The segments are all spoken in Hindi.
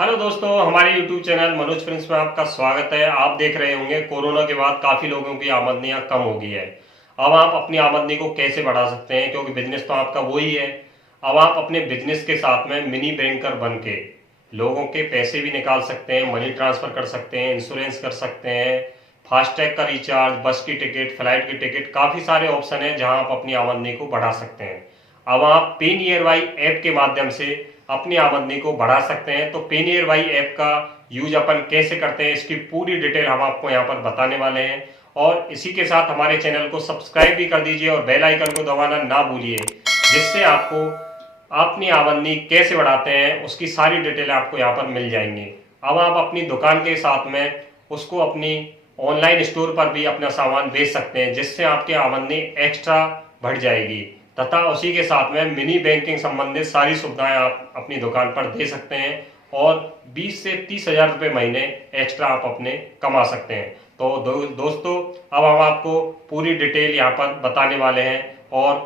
हेलो दोस्तों, हमारे YouTube चैनल मनोज फ्रेंड्स में आपका स्वागत है। आप देख रहे होंगे कोरोना के बाद काफ़ी लोगों की आमदनियां कम हो गई है। अब आप अपनी आमदनी को कैसे बढ़ा सकते हैं, क्योंकि बिजनेस तो आपका वही है। अब आप अपने बिजनेस के साथ में मिनी बैंकर बन के लोगों के पैसे भी निकाल सकते हैं, मनी ट्रांसफ़र कर सकते हैं, इंश्योरेंस कर सकते हैं, फास्टैग का रिचार्ज, बस की टिकट, फ्लाइट की टिकट, काफ़ी सारे ऑप्शन हैं जहां आप अपनी आमदनी को बढ़ा सकते हैं। अब आप पे नियर बाई ऐप के माध्यम से अपनी आमदनी को बढ़ा सकते हैं। तो पे नियर बाई ऐप का यूज अपन कैसे करते हैं, इसकी पूरी डिटेल हम आपको यहाँ पर बताने वाले हैं। और इसी के साथ हमारे चैनल को सब्सक्राइब भी कर दीजिए और बेल आइकन को दबाना ना भूलिए, जिससे आपको अपनी आमदनी कैसे बढ़ाते हैं उसकी सारी डिटेल आपको यहाँ पर मिल जाएंगी। अब आप अपनी दुकान के साथ में उसको अपनी ऑनलाइन स्टोर पर भी अपना सामान बेच सकते हैं, जिससे आपकी आमदनी एक्स्ट्रा बढ़ जाएगी। तथा उसी के साथ में मिनी बैंकिंग संबंधित सारी सुविधाएं आप अपनी दुकान पर दे सकते हैं और 20 से 30 हजार रुपये महीने एक्स्ट्रा आप अपने कमा सकते हैं। तो दोस्तों, अब हम आपको पूरी डिटेल यहाँ पर बताने वाले हैं। और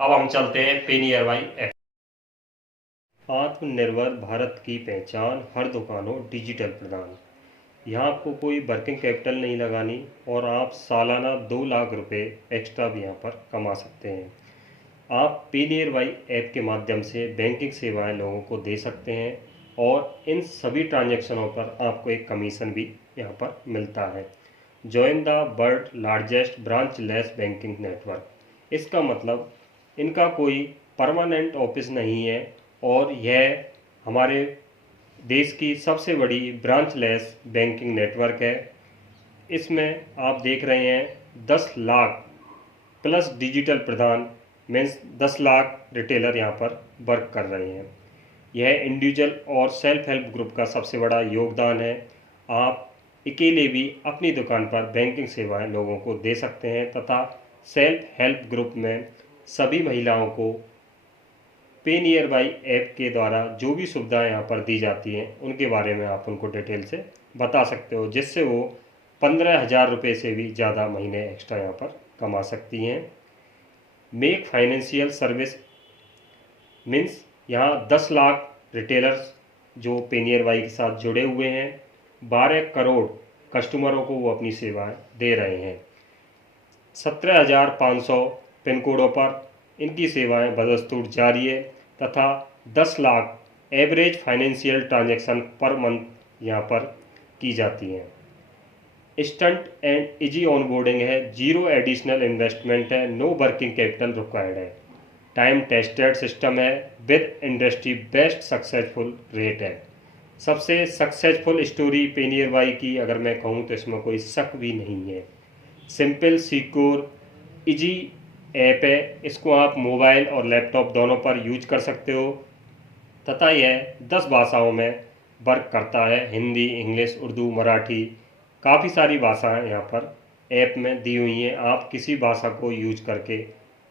अब हम चलते हैं पे नियर बाई ऐप। आत्मनिर्भर भारत की पहचान, हर दुकानों डिजिटल प्रदान। यहाँ आपको कोई वर्किंग कैपिटल नहीं लगानी और आप सालाना 2 लाख रुपए एक्स्ट्रा भी यहाँ पर कमा सकते हैं। आप पे नियर बाई ऐप के माध्यम से बैंकिंग सेवाएं लोगों को दे सकते हैं और इन सभी ट्रांजैक्शनों पर आपको एक कमीशन भी यहाँ पर मिलता है। Join the world largest branch less banking network. इसका मतलब इनका कोई परमानेंट ऑफिस नहीं है और यह हमारे देश की सबसे बड़ी ब्रांच लेस बैंकिंग नेटवर्क है। इसमें आप देख रहे हैं 10 लाख प्लस डिजिटल प्रदान, मीन्स 10 लाख रिटेलर यहाँ पर वर्क कर रहे हैं। यह इंडिविजुअल और सेल्फ हेल्प ग्रुप का सबसे बड़ा योगदान है। आप अकेले भी अपनी दुकान पर बैंकिंग सेवाएं लोगों को दे सकते हैं तथा सेल्फ हेल्प ग्रुप में सभी महिलाओं को पे नियर बाई ऐप के द्वारा जो भी सुविधाएं यहाँ पर दी जाती हैं उनके बारे में आप उनको डिटेल से बता सकते हो, जिससे वो 15 हजार रुपये से भी ज़्यादा महीने एक्स्ट्रा यहाँ पर कमा सकती हैं। मेक फाइनेंशियल सर्विस, मीन्स यहाँ 10 लाख रिटेलर्स जो पे नियर बाई के साथ जुड़े हुए हैं, 12 करोड़ कस्टमरों को वो अपनी सेवाएं दे रहे हैं। 17,500 पिन कोडों पर इनकी सेवाएं बदस्तूर जारी है तथा 10 lakh average financial transaction per month यहाँ पर की जाती हैं। इंस्टेंट एंड इजी ऑनबोर्डिंग है, जीरो एडिशनल इन्वेस्टमेंट है, नो वर्किंग कैपिटल रिक्वायर्ड है, टाइम टेस्टेड सिस्टम है, with industry best successful rate है। सबसे सक्सेसफुल स्टोरी पे नियर बाई की अगर मैं कहूँ तो इसमें कोई शक भी नहीं है। सिंपल, सिक्योर, इजी ऐप है। इसको आप मोबाइल और लैपटॉप दोनों पर यूज कर सकते हो तथा यह 10 भाषाओं में वर्क करता है, हिंदी, इंग्लिश, उर्दू, मराठी, काफ़ी सारी भाषाएं यहाँ पर ऐप में दी हुई हैं। आप किसी भाषा को यूज करके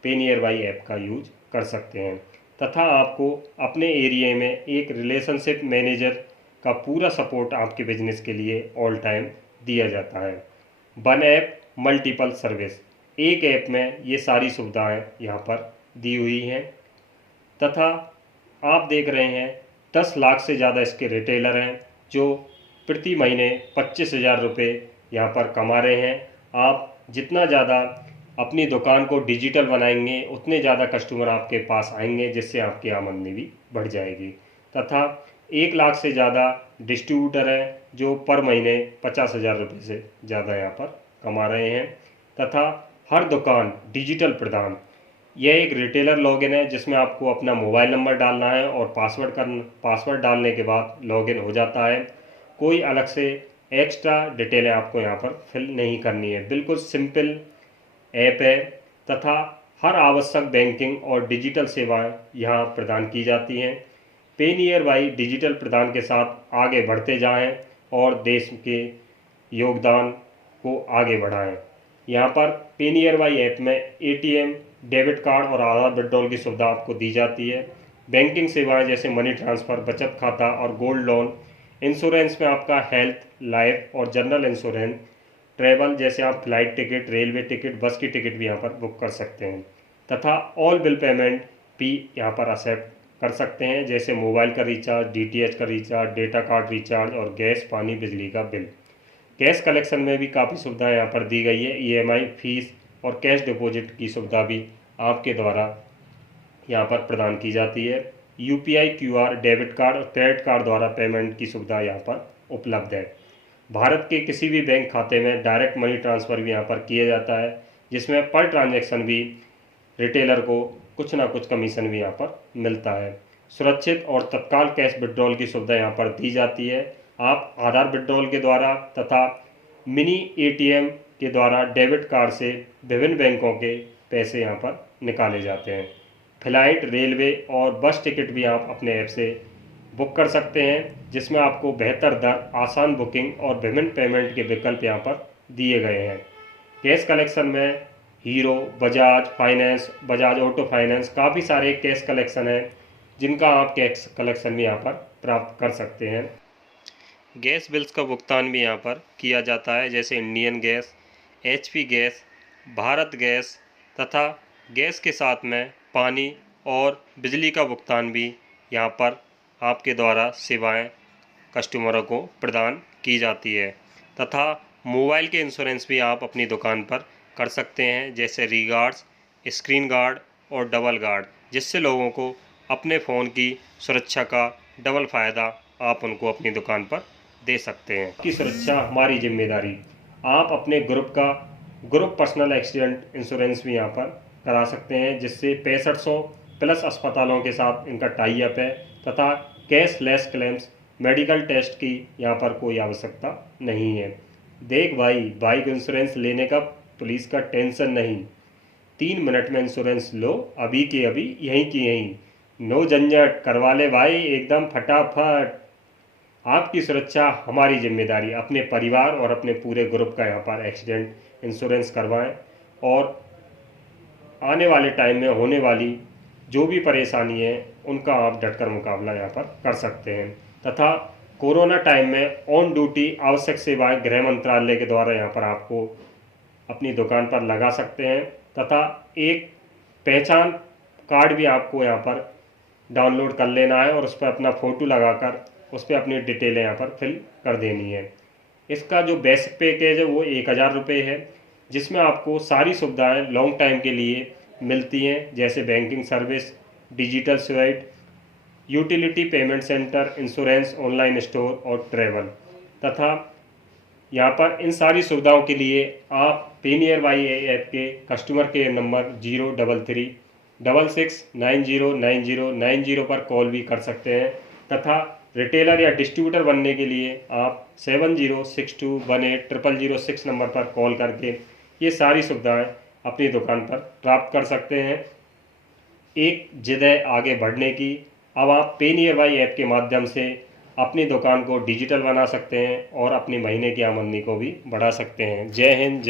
पे नियर बाई ऐप का यूज कर सकते हैं तथा आपको अपने एरिया में एक रिलेशनशिप मैनेजर का पूरा सपोर्ट आपके बिजनेस के लिए ऑल टाइम दिया जाता है। वन ऐप मल्टीपल सर्विस, एक ऐप में ये सारी सुविधाएं यहाँ पर दी हुई हैं तथा आप देख रहे हैं 10 लाख से ज़्यादा इसके रिटेलर हैं जो प्रति महीने 25 हजार रुपये यहाँ पर कमा रहे हैं। आप जितना ज़्यादा अपनी दुकान को डिजिटल बनाएंगे उतने ज़्यादा कस्टमर आपके पास आएंगे, जिससे आपकी आमदनी भी बढ़ जाएगी। तथा 1 लाख से ज़्यादा डिस्ट्रीब्यूटर हैं जो पर महीने 50 हजार रुपये से ज़्यादा यहाँ पर कमा रहे हैं। तथा हर दुकान डिजिटल प्रदान, यह एक रिटेलर लॉगिन है जिसमें आपको अपना मोबाइल नंबर डालना है और पासवर्ड डालने के बाद लॉगिन हो जाता है। कोई अलग से एक्स्ट्रा डिटेलें आपको यहाँ पर फिल नहीं करनी है। बिल्कुल सिंपल ऐप है तथा हर आवश्यक बैंकिंग और डिजिटल सेवाएं यहाँ प्रदान की जाती हैं। पे नियर बाई डिजिटल प्रदान के साथ आगे बढ़ते जाएं और देश के योगदान को आगे बढ़ाएं। यहाँ पर पे नियर बाई ऐप में एटीएम, डेबिट कार्ड और आधार विड्रॉल की सुविधा आपको दी जाती है। बैंकिंग सेवाएं जैसे मनी ट्रांसफ़र, बचत खाता और गोल्ड लोन। इंश्योरेंस में आपका हेल्थ, लाइफ और जनरल इंश्योरेंस। ट्रैवल जैसे आप फ्लाइट टिकट, रेलवे टिकट, बस की टिकट भी यहाँ पर बुक कर सकते हैं तथा ऑल बिल पेमेंट भी यहाँ पर एक्सेप्ट कर सकते हैं, जैसे मोबाइल का रिचार्ज, डीटीएच का रिचार्ज, डेटा कार्ड रिचार्ज और गैस, पानी, बिजली का बिल। कैश कलेक्शन में भी काफ़ी सुविधाएं यहाँ पर दी गई है। ईएमआई, फीस और कैश डिपॉजिट की सुविधा भी आपके द्वारा यहाँ पर प्रदान की जाती है। यूपीआई, क्यूआर, डेबिट कार्ड और क्रेडिट कार्ड द्वारा पेमेंट की सुविधा यहाँ पर उपलब्ध है। भारत के किसी भी बैंक खाते में डायरेक्ट मनी ट्रांसफ़र भी यहाँ पर किया जाता है, जिसमें पर ट्रांजैक्शन भी रिटेलर को कुछ ना कुछ कमीशन भी यहाँ पर मिलता है। सुरक्षित और तत्काल कैश विड्रॉल की सुविधा यहाँ पर दी जाती है। आप आधार विड्रॉल के द्वारा तथा मिनी एटीएम के द्वारा डेबिट कार्ड से विभिन्न बैंकों के पैसे यहाँ पर निकाले जाते हैं। फ्लाइट, रेलवे और बस टिकट भी आप अपने ऐप से बुक कर सकते हैं, जिसमें आपको बेहतर दर, आसान बुकिंग और विभिन्न पेमेंट के विकल्प यहाँ पर दिए गए हैं। कैश कलेक्शन में hero, Bajaj finance, Bajaj auto finance, काफ़ी सारे कैश कलेक्शन हैं जिनका आप कैश कलेक्शन भी यहाँ पर प्राप्त कर सकते हैं। गैस बिल्स का भुगतान भी यहाँ पर किया जाता है, जैसे Indian gas, HP gas, Bharat gas तथा गैस के साथ में पानी और बिजली का भुगतान भी यहाँ पर आपके द्वारा सेवाएं कस्टमरों को प्रदान की जाती है। तथा मोबाइल के इंश्योरेंस भी आप अपनी दुकान पर कर सकते हैं, जैसे रीगार्ड्स, स्क्रीन गार्ड और डबल गार्ड, जिससे लोगों को अपने फ़ोन की सुरक्षा का डबल फ़ायदा आप उनको अपनी दुकान पर दे सकते हैं। की सुरक्षा हमारी जिम्मेदारी। आप अपने ग्रुप पर्सनल एक्सीडेंट इंश्योरेंस भी यहाँ पर करा सकते हैं, जिससे 6500 प्लस अस्पतालों के साथ इनका टाई अप है तथा कैशलेस क्लेम्स, मेडिकल टेस्ट की यहाँ पर कोई आवश्यकता नहीं है। देख भाई, बाइक इंश्योरेंस लेने का पुलिस का टेंशन नहीं, 3 मिनट में इंश्योरेंस लो, अभी के अभी, यहीं की यहीं, नो झंझट, करवा ले भाई एकदम फटाफट। आपकी सुरक्षा हमारी जिम्मेदारी। अपने परिवार और अपने पूरे ग्रुप का यहाँ पर एक्सीडेंट इंश्योरेंस करवाएं और आने वाले टाइम में होने वाली जो भी परेशानी है उनका आप डटकर मुकाबला यहाँ पर कर सकते हैं। तथा कोरोना टाइम में ऑन ड्यूटी आवश्यक सेवाएं गृह मंत्रालय के द्वारा यहाँ पर आपको अपनी दुकान पर लगा सकते हैं। तथा एक पहचान कार्ड भी आपको यहाँ पर डाउनलोड कर लेना है और उस पर अपना फ़ोटो लगाकर उस पर अपनी डिटेलें यहाँ पर फिल कर देनी है। इसका जो बेसिक पैकेज है वो 1000 रुपये है, जिसमें आपको सारी सुविधाएं लॉन्ग टाइम के लिए मिलती हैं, जैसे banking service, digital sweet, utility payment centre, insurance, online store और ट्रैवल। तथा यहाँ पर इन सारी सुविधाओं के लिए आप पेनियरबाई ऐप के कस्टमर केयर नंबर 03366909090 पर कॉल भी कर सकते हैं। तथा रिटेलर या डिस्ट्रीब्यूटर बनने के लिए आप 7062180006 नंबर पर कॉल करके ये सारी सुविधाएं अपनी दुकान पर प्राप्त कर सकते हैं। एक जिद है आगे बढ़ने की। अब आप पेनियरबाई ऐप के माध्यम से अपनी दुकान को डिजिटल बना सकते हैं और अपनी महीने की आमदनी को भी बढ़ा सकते हैं। जय हिंद।